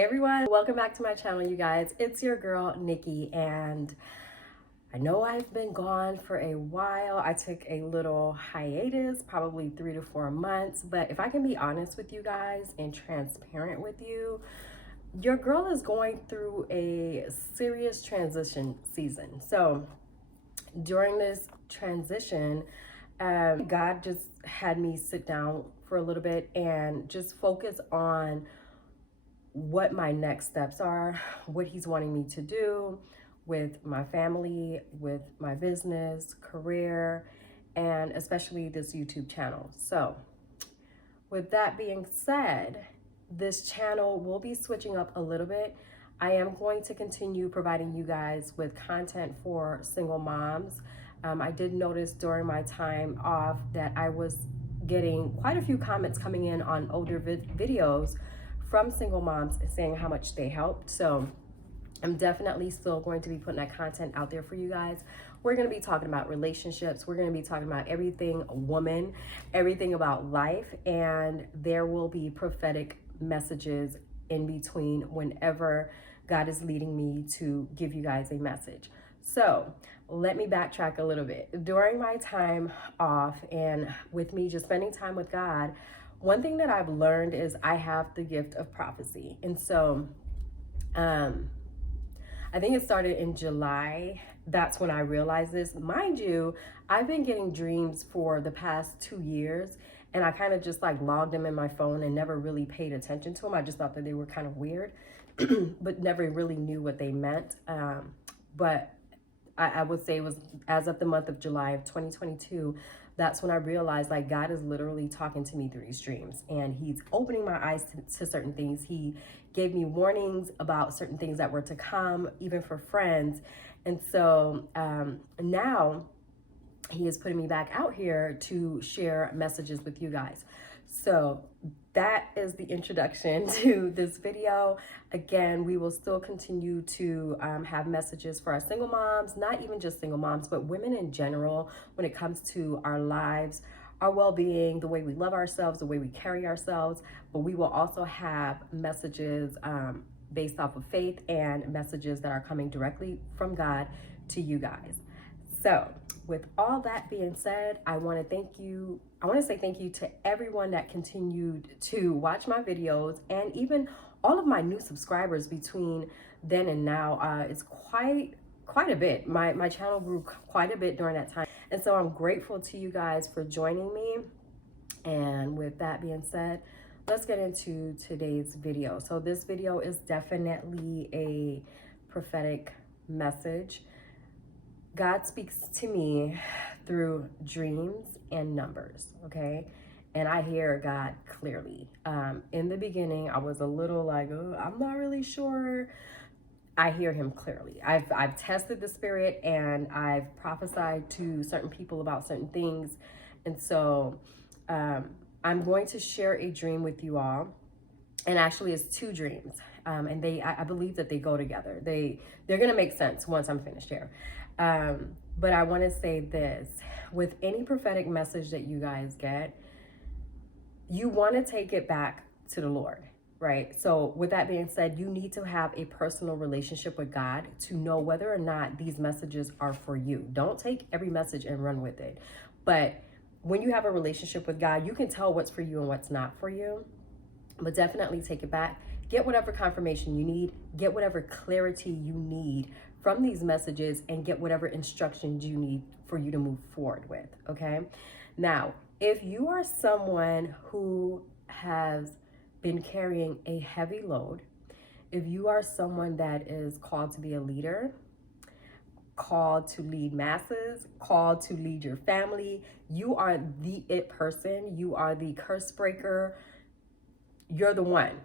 Hey everyone, welcome back to my channel, you guys. It's your girl Nikki, and I know I've been gone for a while. I took a little hiatus, probably 3 to 4 months, but if I can be honest with you guys and transparent with you, your girl is going through a serious transition season. So during this transition, God just had me sit down for a little bit and just focus on what my next steps are, what he's wanting me to do with my family, with my business, career, and especially this YouTube channel. So with that being said, this channel will be switching up a little bit. I am going to continue providing you guys with content for single moms. I did notice during my time off that I was getting quite a few comments coming in on older videos from single moms saying how much they helped. So I'm definitely still going to be putting that content out there for you guys. We're going to be talking about relationships. We're going to be talking about everything woman, everything about life, and there will be prophetic messages in between whenever God is leading me to give you guys a message. So let me backtrack a little bit. During my time off and with me just spending time with God, one thing that I've learned is I have the gift of prophecy. And so I think it started in July. That's when I realized this. Mind you, I've been getting dreams for the past 2 years, and I kind of just like logged them in my phone and never really paid attention to them. I just thought that they were kind of weird, but never really knew what they meant. But I would say it was as of the month of July of 2022, that's when I realized like God is literally talking to me through these dreams, and he's opening my eyes to certain things. He gave me warnings about certain things that were to come, even for friends. And so now he is putting me back out here to share messages with you guys. So that is the introduction to this video. Again, we will still continue to have messages for our single moms, not even just single moms, but women in general, when it comes to our lives, our well-being, the way we love ourselves, the way we carry ourselves. But we will also have messages based off of faith and messages that are coming directly from God to you guys. So with all that being said, I want to say thank you to everyone that continued to watch my videos, and even all of my new subscribers between then and now. It's quite a bit. My channel grew quite a bit during that time. And so I'm grateful to you guys for joining me. And with that being said, let's get into today's video. So this video is definitely a prophetic message. God speaks to me through dreams and numbers, okay? And I hear God clearly. In the beginning, I was a little like, oh, I'm not really sure. I hear him clearly. I've tested the spirit, and I've prophesied to certain people about certain things. And so I'm going to share a dream with you all. And actually it's 2 dreams. And I believe that they go together. They're gonna make sense once I'm finished here. But I want to say this: with any prophetic message that you guys get, you want to take it back to the Lord, right? So with that being said, you need to have a personal relationship with God to know whether or not these messages are for you. Don't take every message and run with it. But when you have a relationship with God, you can tell what's for you and what's not for you. But definitely take it back. Get whatever confirmation you need. Get whatever clarity you need from these messages, and get whatever instructions you need for you to move forward with, okay? Now, if you are someone who has been carrying a heavy load, if you are someone that is called to be a leader, called to lead masses, called to lead your family, you are the it person, you are the curse breaker, you're the one.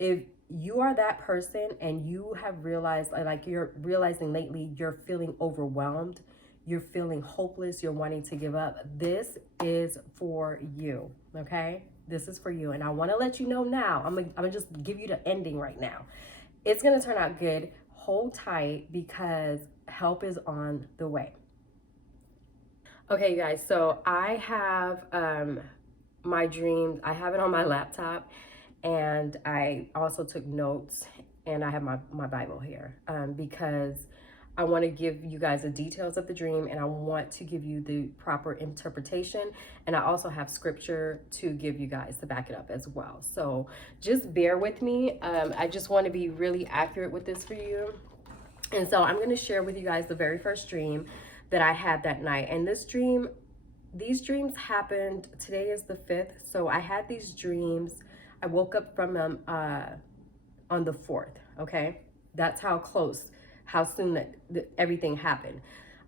If you are that person and you have realized, like you're realizing lately, you're feeling overwhelmed, you're feeling hopeless, you're wanting to give up, this is for you, okay? This is for you. And I want to let you know now, I'm gonna just give you the ending right now. It's going to turn out good. Hold tight, because help is on the way. Okay, guys, so I have my dream, I have it on my laptop, And I also took notes, and I have my Bible here, because I want to give you guys the details of the dream, and I want to give you the proper interpretation. And I also have scripture to give you guys to back it up as well. So just bear with me. I just want to be really accurate with this for you. And so I'm going to share with you guys the very first dream that I had that night. And these dreams happened, today is the 5th. So I had these dreams. I woke up from them on the 4th. Okay. That's how soon that everything happened.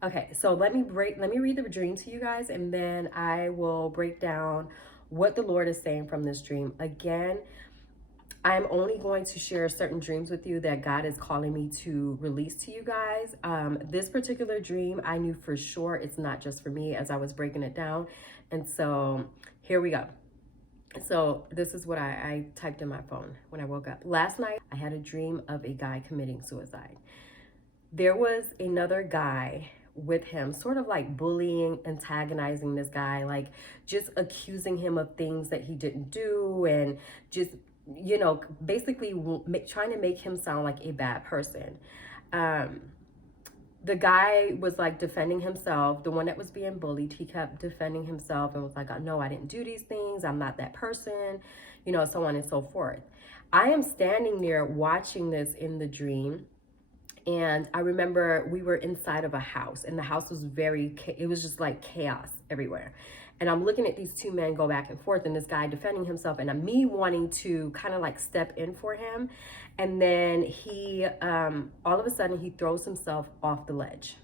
Okay. So let me read the dream to you guys, and then I will break down what the Lord is saying from this dream. Again, I'm only going to share certain dreams with you that God is calling me to release to you guys. This particular dream, I knew for sure it's not just for me as I was breaking it down. And so here we go. So this is what I typed in my phone when I woke up. Last night, I had a dream of a guy committing suicide. There was another guy with him, sort of like bullying, antagonizing this guy, like just accusing him of things that he didn't do, and just, basically trying to make him sound like a bad person. The guy was like defending himself. The one that was being bullied, he kept defending himself and was like, no, I didn't do these things. I'm not that person, so on and so forth. I am standing there watching this in the dream. And I remember we were inside of a house, and the house was it was just like chaos everywhere. And I'm looking at these two men go back and forth, and this guy defending himself, and me wanting to kind of like step in for him. And then he, all of a sudden, he throws himself off the ledge,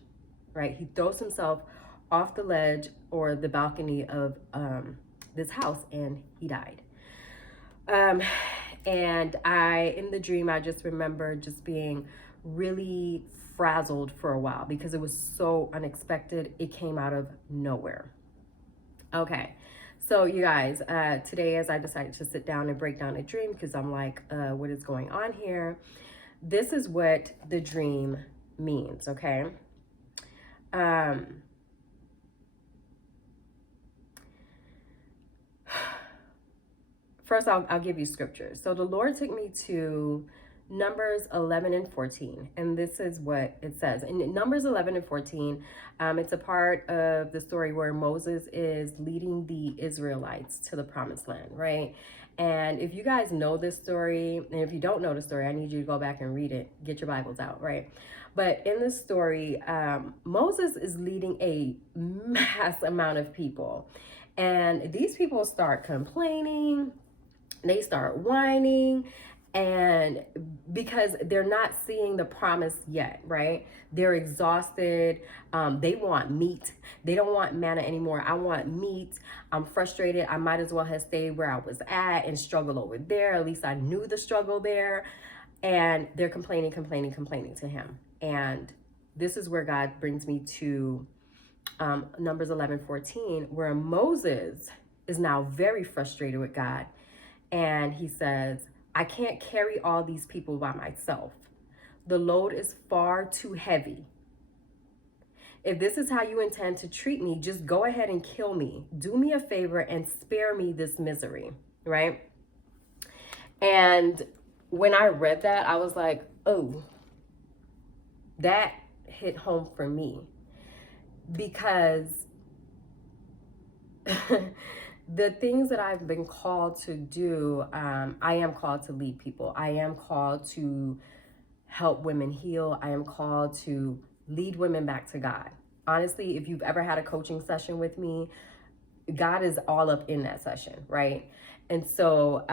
right? He throws himself off the ledge or the balcony of this house, and he died. And in the dream, I just remember just being really frazzled for a while because it was so unexpected. It came out of nowhere. Okay, so you guys, today as I decided to sit down and break down a dream, because I'm like, what is going on here? This is what the dream means, okay? First, I'll give you scriptures. So the Lord took me to Numbers 11 and 14, and this is what it says. In Numbers 11 and 14, it's a part of the story where Moses is leading the Israelites to the promised land, right? And if you guys know this story, and if you don't know the story, I need you to go back and read it. Get your Bibles out, right? But in this story, Moses is leading a mass amount of people. And these people start complaining, they start whining, and because they're not seeing the promise yet, right? They're exhausted. They want meat. They don't want manna anymore. I want meat. I'm frustrated. I might as well have stayed where I was at and struggle over there. At least I knew the struggle there. And they're complaining to him. And this is where God brings me to Numbers 11:14, where Moses is now very frustrated with God. And he says, I can't carry all these people by myself. The load is far too heavy. If this is how you intend to treat me, just go ahead and kill me. Do me a favor and spare me this misery, right? And when I read that, I was like, oh, that hit home for me. Because the things that I've been called to do, I am called to lead people. I am called to help women heal. I am called to lead women back to God. Honestly, if you've ever had a coaching session with me, God is all up in that session, right? And so,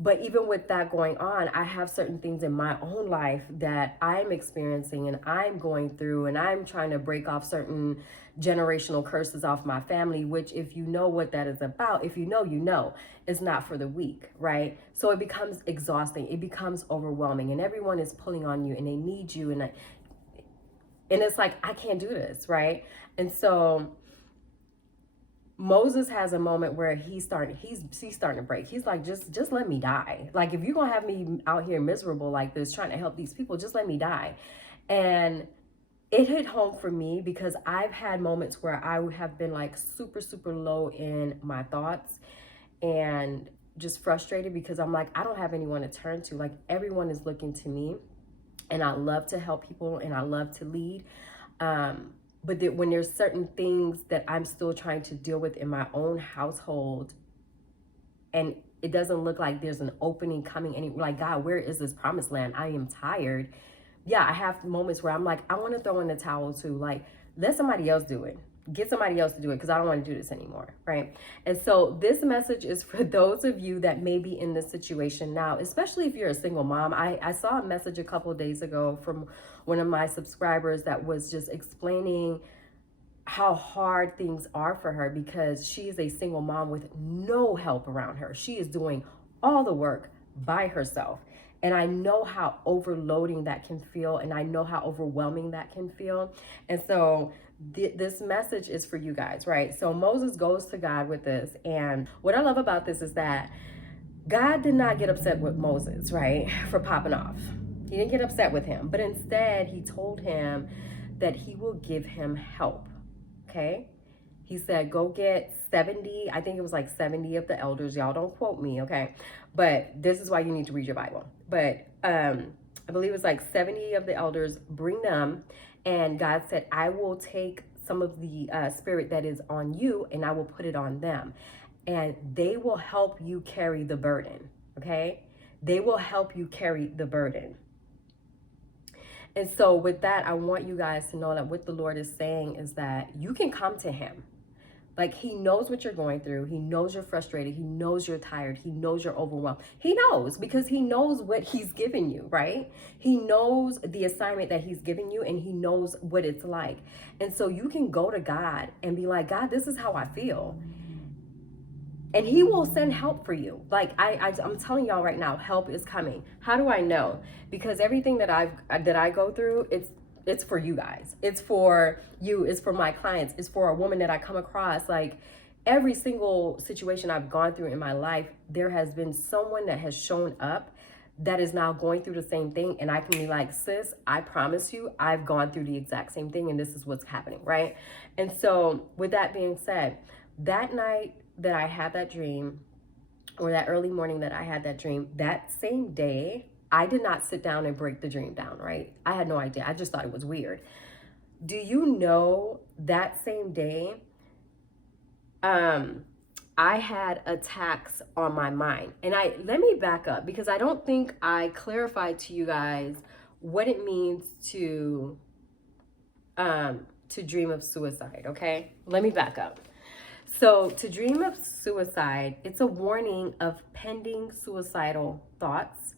but even with that going on, I have certain things in my own life that I'm experiencing and I'm going through, and I'm trying to break off certain generational curses off my family, which if you know what that is about, if you know, it's not for the weak, right? So it becomes exhausting. It becomes overwhelming, and everyone is pulling on you and they need you. And it's like, I can't do this, right? And so Moses has a moment where he's starting to break. He's like, just let me die. Like, if you're gonna have me out here miserable like this, trying to help these people, just let me die. And it hit home for me because I've had moments where I would have been like super, super low in my thoughts. And, just frustrated because I'm like, I don't have anyone to turn to. Like, everyone is looking to me, and I love to help people and I love to lead. But when there's certain things that I'm still trying to deal with in my own household, and it doesn't look like there's an opening coming like, God, where is this promised land? I am tired. Yeah, I have moments where I'm like, I want to throw in the towel too. Like, let somebody else do it. Get somebody else to do it, because I don't want to do this anymore, right? And so this message is for those of you that may be in this situation now, especially if you're a single mom. I saw a message a couple of days ago from one of my subscribers that was just explaining how hard things are for her because she is a single mom with no help around her. She is doing all the work by herself. And I know how overloading that can feel, and I know how overwhelming that can feel. And so this message is for you guys, right? So Moses goes to God with this. And what I love about this is that God did not get upset with Moses, right, for popping off. He didn't get upset with him, but instead he told him that he will give him help. Okay. He said, go get 70, I think it was like 70 of the elders. Y'all don't quote me, okay? But this is why you need to read your Bible. But I believe it was like 70 of the elders, bring them. And God said, I will take some of the spirit that is on you and I will put it on them. And they will help you carry the burden, okay? They will help you carry the burden. And so with that, I want you guys to know that what the Lord is saying is that you can come to him. Like, he knows what you're going through. He knows you're frustrated. He knows you're tired. He knows you're overwhelmed. He knows, because he knows what he's given you, right? He knows the assignment that he's given you, and he knows what it's like. And so you can go to God and be like, God, this is how I feel. And he will send help for you. Like, I'm telling y'all right now, help is coming. How do I know? Because everything that I go through, it's for you guys. It's for you. It's for my clients. It's for a woman that I come across. Like, every single situation I've gone through in my life, there has been someone that has shown up that is now going through the same thing. And I can be like, sis, I promise you, I've gone through the exact same thing, and this is what's happening, right? And so with that being said, that night that I had that dream, or that early morning that I had that dream, that same day, I did not sit down and break the dream down, right? I had no idea. I just thought it was weird. Do you know that same day, I had attacks on my mind? And let me back up, because I don't think I clarified to you guys what it means to dream of suicide, okay? Let me back up. So to dream of suicide, it's a warning of pending suicidal thoughts,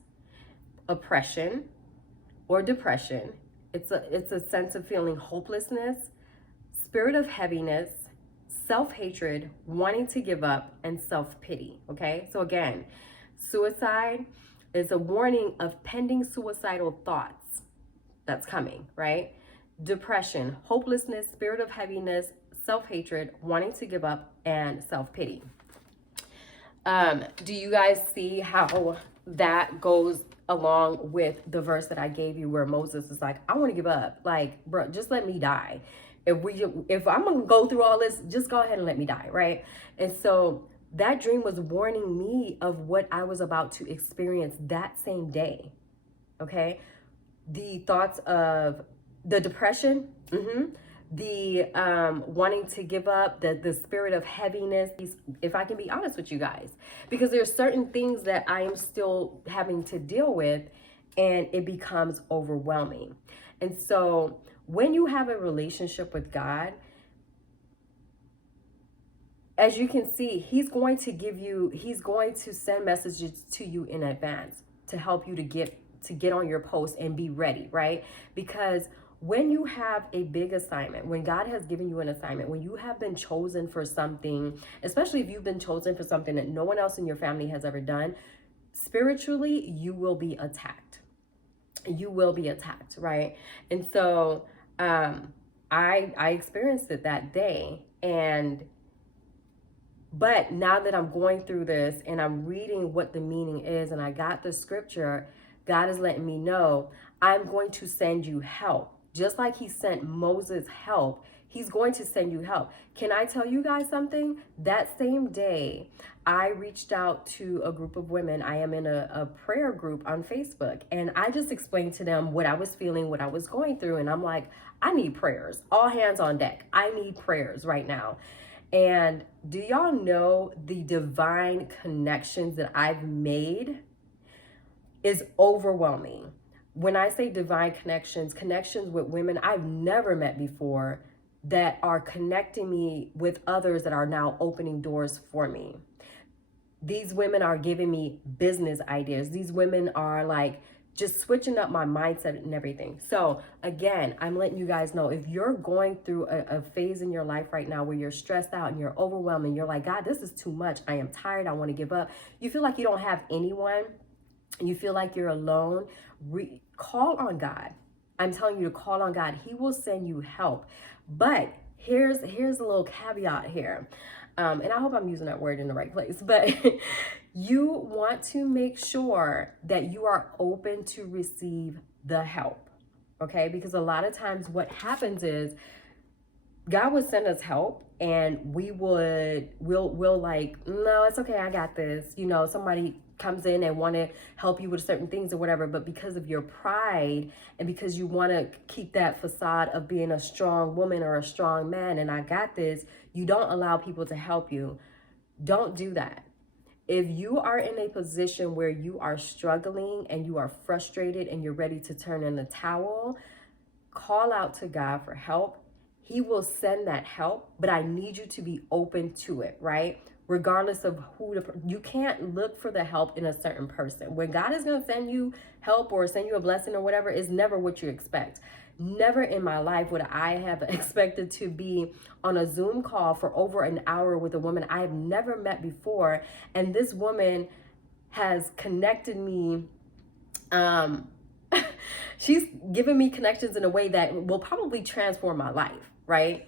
oppression, or depression. It's a sense of feeling hopelessness, spirit of heaviness, self-hatred, wanting to give up, and self-pity, okay? So again, suicide is a warning of pending suicidal thoughts that's coming, right? Depression, hopelessness, spirit of heaviness, self-hatred, wanting to give up, and self-pity. Do you guys see how that goes along with the verse that I gave you, where Moses is like, I want to give up. Like, bro, just let me die. If I'm gonna go through all this, just go ahead and let me die, right? And so that dream was warning me of what I was about to experience that same day. Okay, the thoughts of the depression, the wanting to give up, the spirit of heaviness, if I can be honest with you guys, because there's certain things that I am still having to deal with, and it becomes overwhelming. And so when you have a relationship with God, as you can see, he's going to send messages to you in advance to help you to get on your post and be ready, right? Because when you have a big assignment, when God has given you an assignment, when you have been chosen for something, especially if you've been chosen for something that no one else in your family has ever done, spiritually, you will be attacked. You will be attacked, right? And so I experienced it that day. But now that I'm going through this and I'm reading what the meaning is, and I got the scripture, God is letting me know, I'm going to send you help. Just like he sent Moses help, He's going to send you help. Can I tell you guys something? That same day, I reached out to a group of women. I am in a prayer group on Facebook, and I just explained to them what I was feeling, what I was going through. And I'm like, I need prayers. All hands on deck. I need prayers right now. And do y'all know the divine connections that I've made is overwhelming. When I say divine connections, connections with women I've never met before that are connecting me with others that are now opening doors for me. These women are giving me business ideas. These women are like just switching up my mindset and everything. So again, I'm letting you guys know, if you're going through a phase in your life right now where you're stressed out and you're overwhelmed and you're like, God, this is too much. I am tired. I want to give up. You feel like you don't have anyone. You feel like you're alone. Call on God. I'm telling you to call on God. He will send you help. But here's a little caveat here. And I hope I'm using that word in the right place. But you want to make sure that you are open to receive the help. Okay? Because a lot of times what happens is God would send us help, and we'll like, no, it's okay, I got this. You know, somebody comes in and want to help you with certain things or whatever, but because of your pride and because you want to keep that facade of being a strong woman or a strong man, and I got this, you don't allow people to help you. Don't do that. If you are in a position where you are struggling and you are frustrated and you're ready to turn in the towel, call out to God for help. He will send that help, but I need you to be open to it, right? Regardless of you can't look for the help in a certain person. When God is going to send you help or send you a blessing or whatever, it's never what you expect. Never in my life would I have expected to be on a Zoom call for over an hour with a woman I have never met before. And this woman has connected me. She's given me connections in a way that will probably transform my life, right?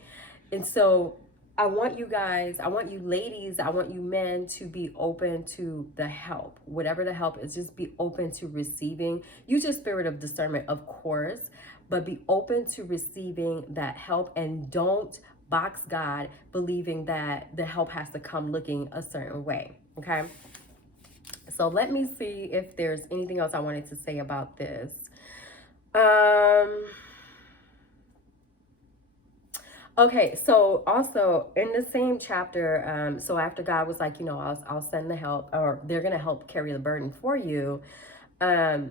And so I want you guys, I want you ladies, I want you men to be open to the help. Whatever the help is, just be open to receiving. Use your spirit of discernment, of course, but be open to receiving that help, and don't box God believing that the help has to come looking a certain way, okay? So let me see if there's anything else I wanted to say about this. Okay, so also in the same chapter, so after God was like, you know, I'll send the help, or they're gonna help carry the burden for you. The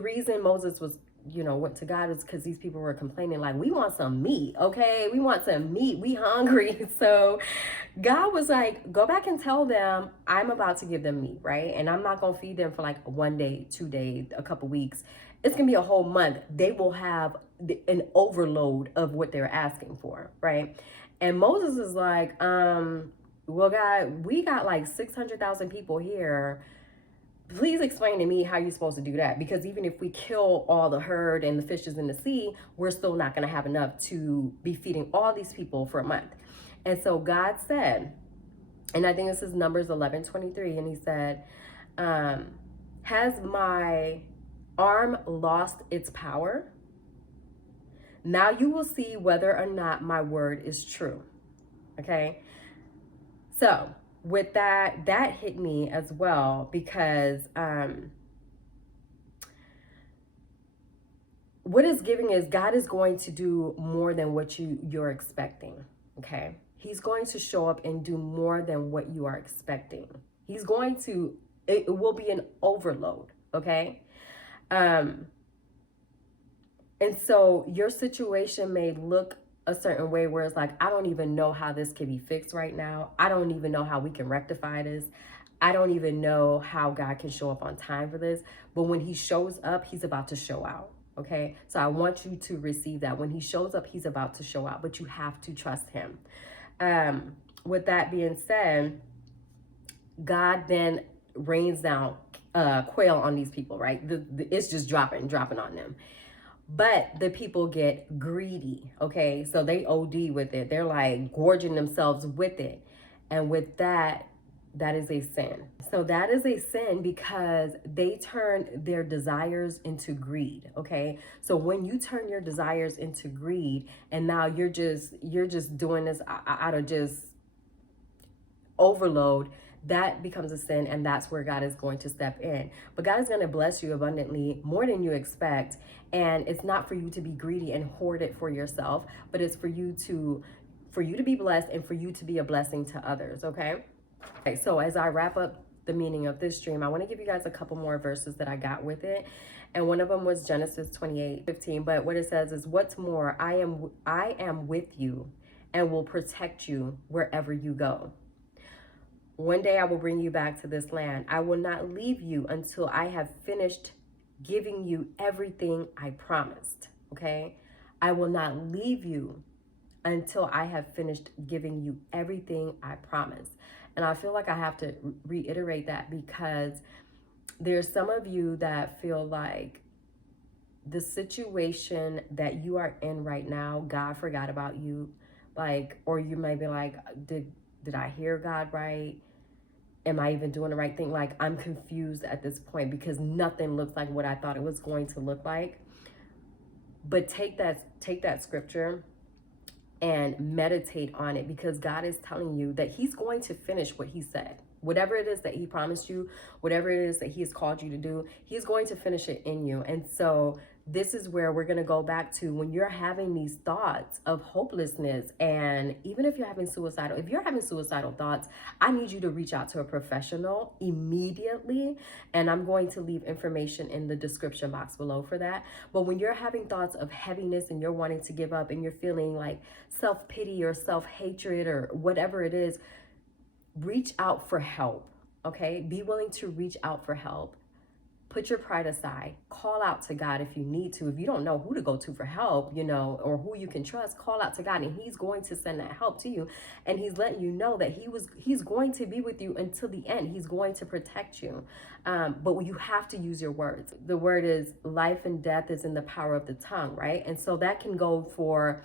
reason Moses was, you know, went to God was because these people were complaining, like, we want some meat, okay? We want some meat, we hungry. So God was like, go back and tell them I'm about to give them meat, right? And I'm not gonna feed them for like 1 day, 2 days, a couple weeks. It's gonna be a whole month. They will have an overload of what they're asking for, right? And Moses is like, well, God, we got like 600,000 people here. Please explain to me how you're supposed to do that, because even if we kill all the herd and the fishes in the sea, we're still not going to have enough to be feeding all these people for a month. And so God said, and I think this is Numbers 11:23, and he said, has my arm lost its power? Now you will see whether or not my word is true. Okay. So with that hit me as well, because what is giving is God is going to do more than what you're expecting. Okay. He's going to show up and do more than what you are expecting. He's going to, it will be an overload. Okay. And so your situation may look a certain way where it's like, I don't even know how this can be fixed right now. I don't even know how we can rectify this. I don't even know how God can show up on time for this. But when he shows up, he's about to show out. Okay. So I want you to receive that. When he shows up, he's about to show out, but you have to trust him. With that being said, God then rains down quail on these people, right? It's just dropping on them. But the people get greedy, okay? So they OD with it. They're like gorging themselves with it. And with that, that is a sin. So that is a sin because they turn their desires into greed, okay? So when you turn your desires into greed and now you're just doing this out of just overload, that becomes a sin, and that's where God is going to step in. But God is going to bless you abundantly, more than you expect, and it's not for you to be greedy and hoard it for yourself, but it's for you to be blessed and for you to be a blessing to others, okay? Okay, so as I wrap up the meaning of this dream, I want to give you guys a couple more verses that I got with it. And one of them was Genesis 28:15. But what it says is, what's more, I am with you and will protect you wherever you go. One day I will bring you back to this land. I will not leave you until I have finished giving you everything I promised. Okay? I will not leave you until I have finished giving you everything I promised. And I feel like I have to reiterate that because there's some of you that feel like the situation that you are in right now, God forgot about you. Like, or you may be like, did I hear God right? Am I even doing the right thing? Like, I'm confused at this point because nothing looks like what I thought it was going to look like. But take that scripture and meditate on it, because God is telling you that he's going to finish what he said. Whatever it is that he promised you, whatever it is that he has called you to do, he's going to finish it in you. And so this is where we're going to go back to when you're having these thoughts of hopelessness. And even if you're having suicidal thoughts, I need you to reach out to a professional immediately. And I'm going to leave information in the description box below for that. But when you're having thoughts of heaviness and you're wanting to give up and you're feeling like self-pity or self-hatred or whatever it is, reach out for help, okay? Be willing to reach out for help. Put your pride aside. Call out to God if you need to. If you don't know who to go to for help, or who you can trust, call out to God, and he's going to send that help to you. And he's letting you know that he's going to be with you until the end. He's going to protect you. But you have to use your words. The word is life and death is in the power of the tongue, right? And so that can go for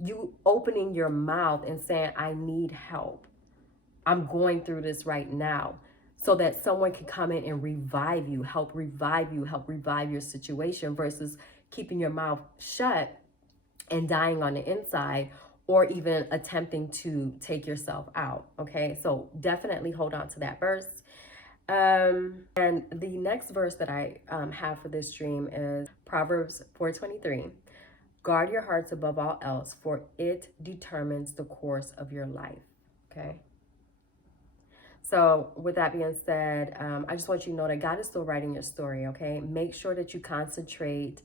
you opening your mouth and saying, I need help. I'm going through this right now, so that someone can come in and help revive your situation, versus keeping your mouth shut and dying on the inside, or even attempting to take yourself out. Okay, so definitely hold on to that verse. And the next verse that I have for this dream is Proverbs 4:23. Guard your hearts above all else, for it determines the course of your life. Okay. So with that being said, I just want you to know that God is still writing your story, okay? Make sure that you concentrate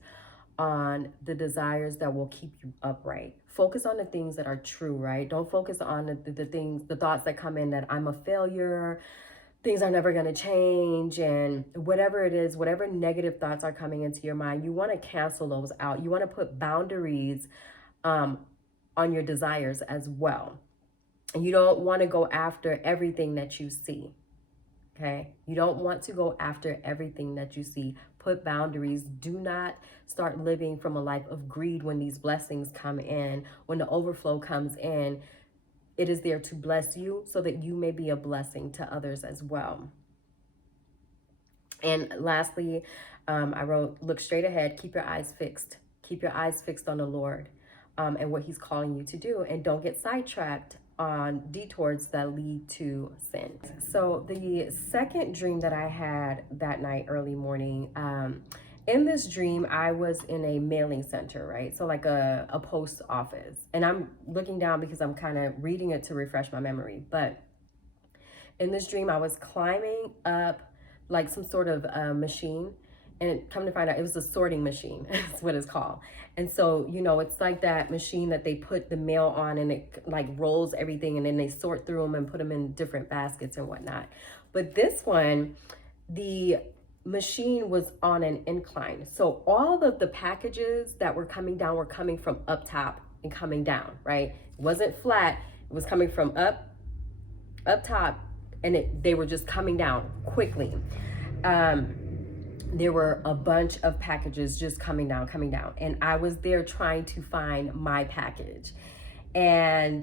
on the desires that will keep you upright. Focus on the things that are true, right? Don't focus on the thoughts that come in that I'm a failure, things are never going to change, and whatever it is, whatever negative thoughts are coming into your mind, you want to cancel those out. You want to put boundaries on your desires as well. And you don't want to go after everything that you see, okay? You don't want to go after everything that you see. Put boundaries. Do not start living from a life of greed when these blessings come in. When the overflow comes in, it is there to bless you so that you may be a blessing to others as well. And lastly, I wrote, look straight ahead. Keep your eyes fixed. Keep your eyes fixed on the Lord and what he's calling you to do. And don't get sidetracked on detours that lead to sin. So the second dream that I had that night, early morning, in this dream, I was in a mailing center, right? So like a post office. And I'm looking down because I'm kind of reading it to refresh my memory. But in this dream, I was climbing up like some sort of machine. And come to find out, it was a sorting machine. That's what it's called. And so, it's like that machine that they put the mail on, and it like rolls everything, and then they sort through them and put them in different baskets and whatnot. But this one, the machine was on an incline. So all of the packages that were coming down were coming from up top and coming down, right? It wasn't flat. It was coming from up top, and they were just coming down quickly. There were a bunch of packages just coming down. And I was there trying to find my package. And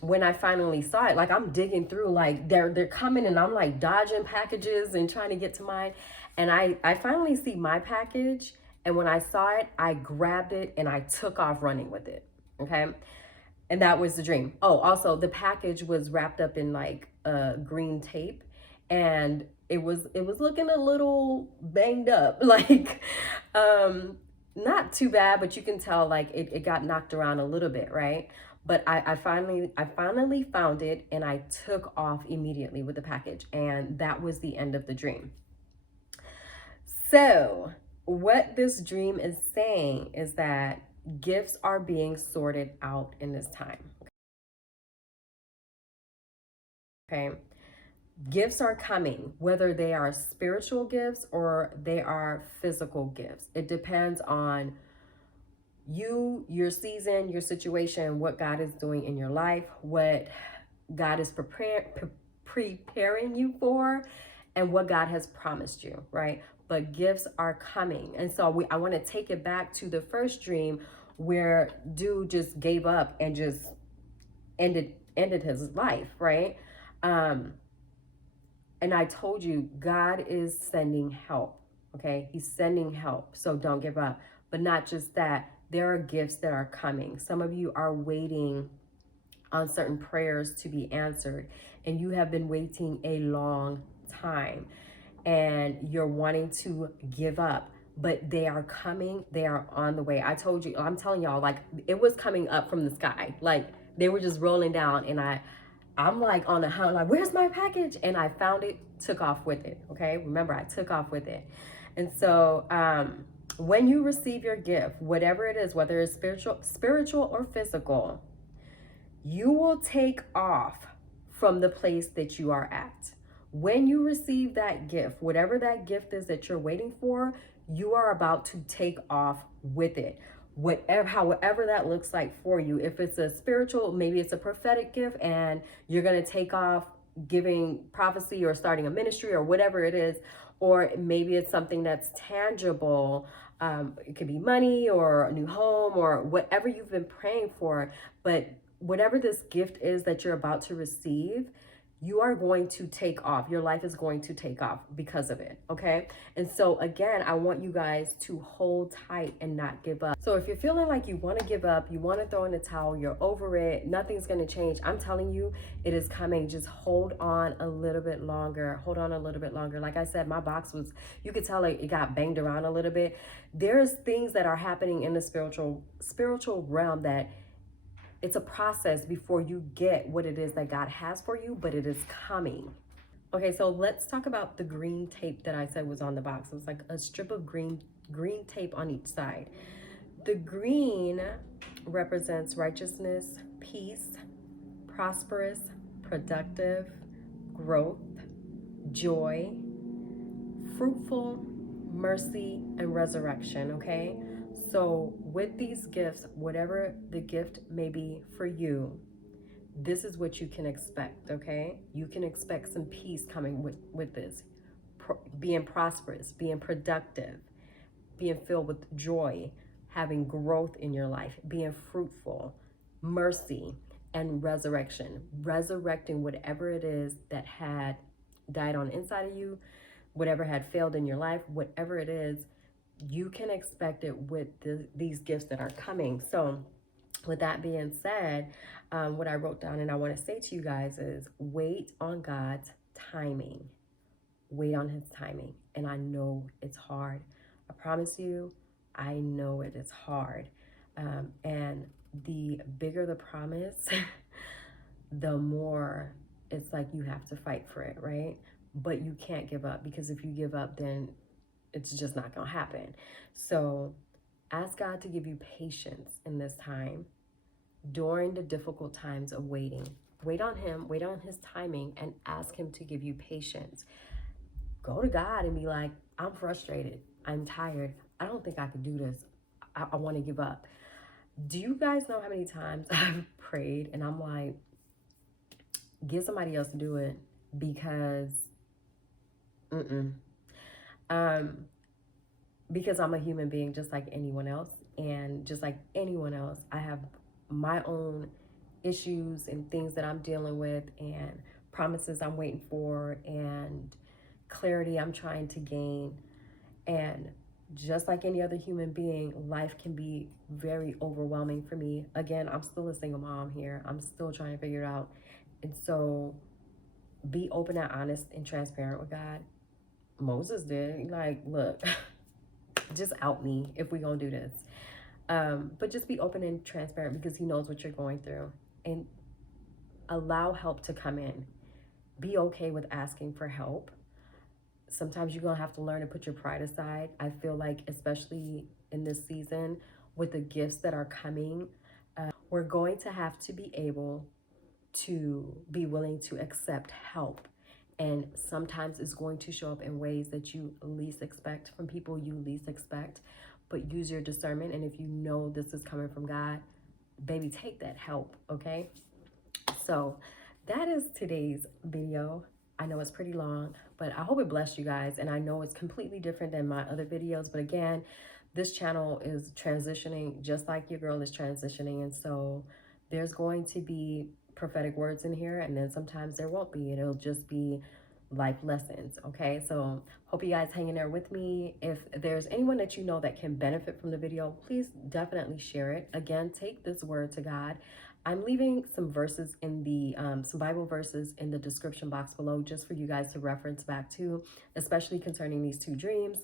when I finally saw it, like I'm digging through, like they're coming and I'm like dodging packages and trying to get to mine. And I finally see my package. And when I saw it, I grabbed it and I took off running with it. Okay. And that was the dream. Oh, also the package was wrapped up in like green tape, and it was looking a little banged up, like um not too bad, but you can tell like it got knocked around a little bit, right? But I finally found it and I took off immediately with the package, and that was the end of the dream. So what this dream is saying is that gifts are being sorted out in this time. Okay. Gifts are coming, whether they are spiritual gifts or they are physical gifts. It depends on you, your season, your situation, what God is doing in your life, what God is preparing you for, and what God has promised you, right? But gifts are coming. And so I want to take it back to the first dream where dude just gave up and just ended his life, right? Um, and I told you, God is sending help. Okay. He's sending help. So don't give up. But not just that, there are gifts that are coming. Some of you are waiting on certain prayers to be answered, and you have been waiting a long time and you're wanting to give up, but they are coming. They are on the way. I told you, I'm telling y'all, like it was coming up from the sky. Like they were just rolling down, and I'm like on the hunt, like, where's my package? And I found it, took off with it. Okay. Remember, I took off with it. And so, when you receive your gift, whatever it is, whether it's spiritual or physical, you will take off from the place that you are at. When you receive that gift, whatever that gift is that you're waiting for, you are about to take off with it. Whatever, however that looks like for you. If it's a spiritual, maybe it's a prophetic gift and you're going to take off giving prophecy or starting a ministry or whatever it is. Or maybe it's something that's tangible. It could be money or a new home or whatever you've been praying for. But whatever this gift is that you're about to receive, you are going to take off. Your life is going to take off because of it. Okay. And so again, I want you guys to hold tight and not give up. So if you're feeling like you want to give up, you want to throw in the towel, you're over it, nothing's going to change, I'm telling you, it is coming. Just hold on a little bit longer. Hold on a little bit longer. Like I said, my box was, you could tell it got banged around a little bit. There's things that are happening in the spiritual realm that it's a process before you get what it is that God has for you, but it is coming. Okay, so let's talk about the green tape that I said was on the box. It was like a strip of green tape on each side. The green represents righteousness, peace, prosperous, productive, growth, joy, fruitful, mercy, and resurrection, okay? So with these gifts, whatever the gift may be for you, this is what you can expect, okay? You can expect some peace coming with this. Being prosperous, being productive, being filled with joy, having growth in your life, being fruitful, mercy, and resurrection. Resurrecting whatever it is that had died on the inside of you, whatever had failed in your life, whatever it is, you can expect it with these gifts that are coming. So with that being said, what I wrote down and I want to say to you guys is wait on God's timing. Wait on his timing. And I know it's hard. I promise you, I know it is hard. And the bigger the promise, the more it's like you have to fight for it, right? But you can't give up, because if you give up, then it's just not going to happen. So ask God to give you patience in this time during the difficult times of waiting. Wait on him, wait on his timing, and ask him to give you patience. Go to God and be like, I'm frustrated. I'm tired. I don't think I can do this. I want to give up. Do you guys know how many times I've prayed and I'm like, get somebody else to do it, because because I'm a human being just like anyone else. And just like anyone else, I have my own issues and things that I'm dealing with, and promises I'm waiting for, and clarity I'm trying to gain. And just like any other human being, life can be very overwhelming for me. Again, I'm still a single mom here. I'm still trying to figure it out. And so be open and honest and transparent with God. Moses did. Like, look, just out me if we gonna do this. But just be open and transparent because he knows what you're going through. And allow help to come in. Be okay with asking for help. Sometimes you're gonna have to learn to put your pride aside. I feel like, especially in this season, with the gifts that are coming, we're going to have to be able to be willing to accept help. And sometimes it's going to show up in ways that you least expect, from people you least expect. But use your discernment. And if you know this is coming from God, baby, take that help, okay? So that is today's video. I know it's pretty long, but I hope it blessed you guys. And I know it's completely different than my other videos. But again, this channel is transitioning just like your girl is transitioning. And so there's going to be prophetic words in here, and then sometimes there won't be. It'll just be life lessons. Okay, so hope you guys hang in there with me. If there's anyone that you know that can benefit from the video, please definitely share it. Again, take this word to God. I'm leaving some verses in the some Bible verses in the description box below, just for you guys to reference back to, especially concerning these two dreams.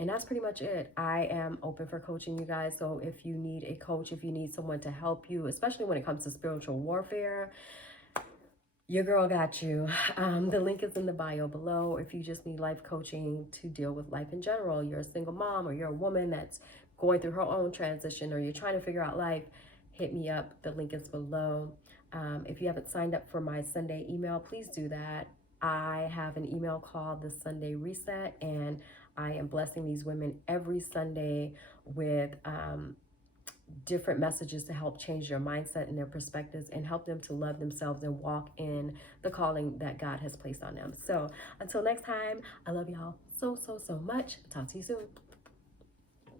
And that's pretty much it. I am open for coaching, you guys. So if you need a coach, if you need someone to help you, especially when it comes to spiritual warfare, your girl got you. The link is in the bio below. If you just need life coaching to deal with life in general, you're a single mom, or you're a woman that's going through her own transition, or you're trying to figure out life, hit me up. The link is below. If you haven't signed up for my Sunday email, please do that. I have an email called the Sunday Reset, and I am blessing these women every Sunday with different messages to help change their mindset and their perspectives, and help them to love themselves and walk in the calling that God has placed on them. So until next time, I love y'all so much. Talk to you soon.